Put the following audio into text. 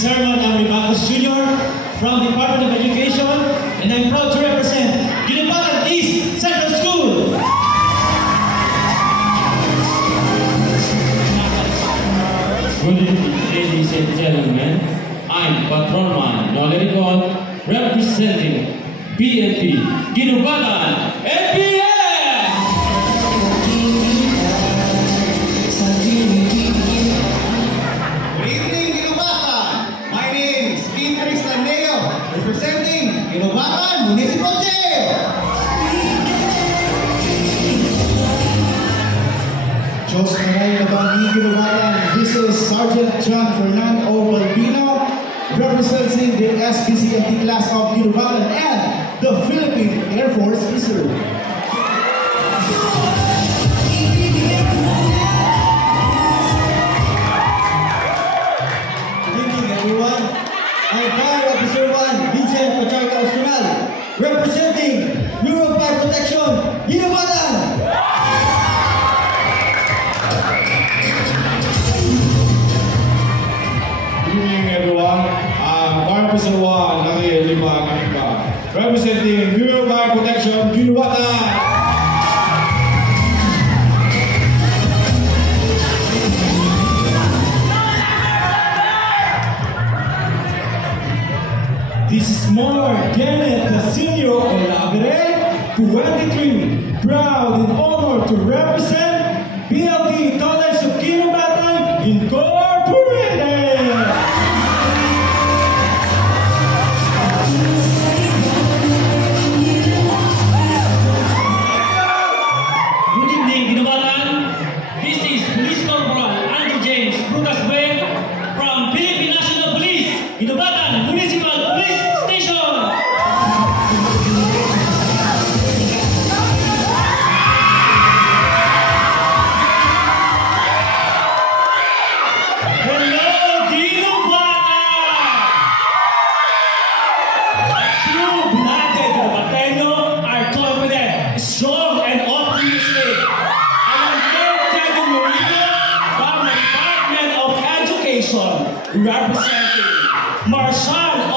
is Herman Amribacos Jr. from the Department of Education, and I'm proud to represent Ginubatan East Central School. Good evening, ladies and gentlemen. I'm Patrolman Nolericon, representing PNP Ginubatan MPS! Good evening, Ginubatan! My name is Beatrice Landeo, representing Ginubatan Municipal Jail! Diyos na rin na bang Ginubatan, this is Sergeant John Fernando Balbino, representing the SPCMT class of Ginubatan and the Philippine Air Force Reserve. Good evening, everyone. I'm Fire Officer 1, Vincent Pacharca Ostronal, representing Bureau of Fire Protection, Ginubatan! Good evening, everyone. I'm Fire Officer 1, Naki Lima Kanimba, representing Bureau of Fire Protection, Ginubatan. This is more Kenneth the Senior Olagre, 23, proud and honored to represent PLT College of Ginubatan Incorporated. Good evening, Ginubatan. This is Police Corporal Andrew James Brutas Bay from Philippine National Police, Ginubatan Municipal Police Station. Hello, Ginubatan! True-blooded Ginubateno are confident, strong, and optimistic. I am Captain Moreno from the Department of Education, representing Marshal